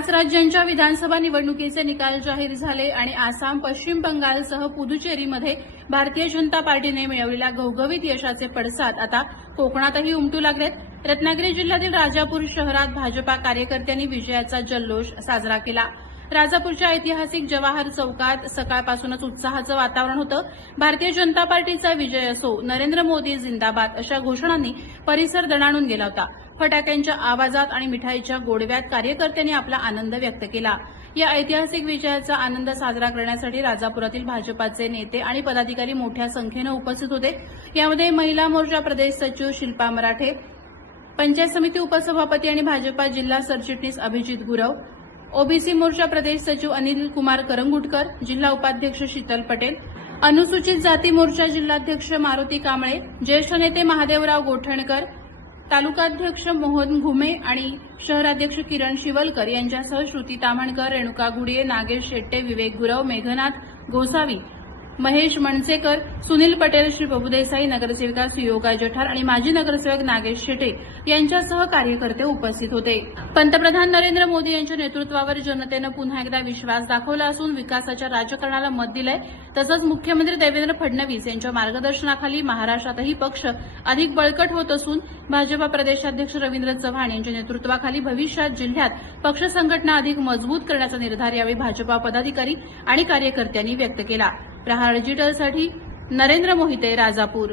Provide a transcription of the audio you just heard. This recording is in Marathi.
5 राज्यांच्या विधानसभा निवडणुकीचे निकाल जाहीर झाले आणि आसाम, पश्चिम बंगालसह पुदुचेरीमध्ये भारतीय जनता पार्टीने मिळवलेल्या घवघवीत यशाचे पडसाद आता कोकणातही उमटू लागलेत। रत्नागिरी जिल्ह्यातील राजापूर शहरात भाजपा कार्यकर्त्यांनी विजयाचा जल्लोष साजरा केला। राजापूरच्या ऐतिहासिक जवाहर चौकात सकाळपासूनच उत्साहाचं वातावरण होतं। भारतीय जनता पार्टीचा विजय असो, नरेंद्र मोदी जिंदाबाद अशा घोषणांनी परिसर दणाणून गेला होता। फटाक्यांच्या आवाजात आणि मिठाईच्या गोडव्यात कार्यकर्त्यांनी आपला आनंद व्यक्त केला। या ऐतिहासिक विजयाचा आनंद साजरा करण्यासाठी राजापुरातील भाजपाचे नेते आणि पदाधिकारी मोठ्या संख्येने उपस्थित होते। यामध्ये महिला मोर्चा प्रदेश सचिव शिल्पा मराठे, पंचायत समिती उपसभापती आणि भाजपा जिल्हा सरचिटणीस अभिजित गुरव, ओबीसी मोर्चा प्रदेश सचिव अनिल कुमार करंगुटकर, जिल्हा उपाध्यक्ष शीतल पटेल, अनुसूचित जाती मोर्चा जिल्हाध्यक्ष मारुती कांबळे, ज्येष्ठ नेते महादेवराव गोठणकर, तालुकाध्यक्ष मोहन घुमे आणि शहराध्यक्ष किरण शिवलकर यांच्यासह श्रुती ताम्हणकर, रेणुका गुडिये, नागेश शेट्टे, विवेक गुरव, मेघनाथ गोसावी, महेश मणसेकर, सुनील पटेल, श्री प्रभुदेसाई, नगरसेविका सुयोगा जठार आणि माजी नगरसेवक नागेश शेटे यांच्यासह कार्यकर्ते उपस्थित होते। पंतप्रधान नरेंद्र मोदी यांच्या नेतृत्वावर जनतेनं पुन्हा एकदा विश्वास दाखवला असून विकासाच्या राजकारणाला मत दिलंय। तसंच मुख्यमंत्री देवेंद्र फडणवीस यांच्या मार्गदर्शनाखाली महाराष्ट्रातही पक्ष अधिक बळकट होत असून भाजपा प्रदेशाध्यक्ष रवींद्र चव्हाण यांच्या नेतृत्वाखाली भविष्यात जिल्ह्यात पक्ष संघटना अधिक मजबूत करण्याचा निर्धार यावेळी भाजपा पदाधिकारी आणि कार्यकर्त्यांनी व्यक्त केला। प्रहार डिजिटलसाठी नरेंद्र मोहिते, राजापूर।